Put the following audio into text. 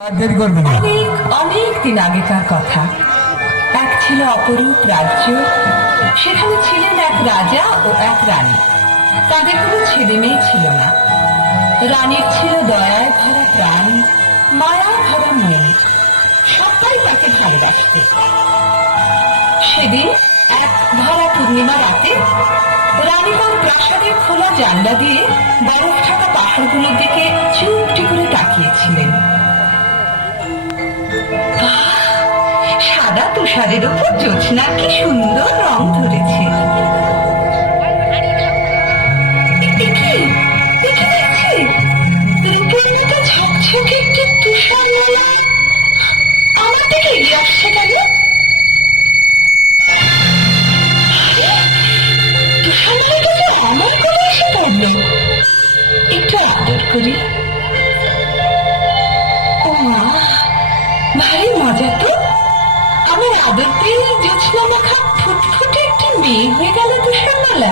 দেরি করবে না। অনেক অনেক দিন আগেকার কথা। এক ছিল অপরূপ রাজ্য। সেখানে ছিলেন এক রাজা ও এক রানী। তাদের কোনো ছেলে মেয়ে ছিল না। রানীর ছিল দয়ায় ভরা প্রাণ, মায়ায় ভরা মন। সবাই তাকে ভালোবাসত। সেদিন এক ভরা পূর্ণিমা রাতে রানী তার প্রাসাদের খোলা জানলা দিয়ে বরফ ঢাকা পাহাড়গুলোর দিকে চুপটি করে তাকিয়েছিলেন। সাদা তুষারের উপর জ্যোৎস্নার কি সুন্দর রং ধরেছে। ঝকঝকে একটি তুষার মালা আমার দিকে এগিয়ে আসছে কেন? তুষার মালাটা তো আমার করে এসে পড়লো। একটু আদর করি। ও মা, ভারী মজা তো। আমার আদর পেয়ে জ্যোৎস্না মাখা ফুটফুটে একটি মেয়ে হয়ে গেল তুষারমালা।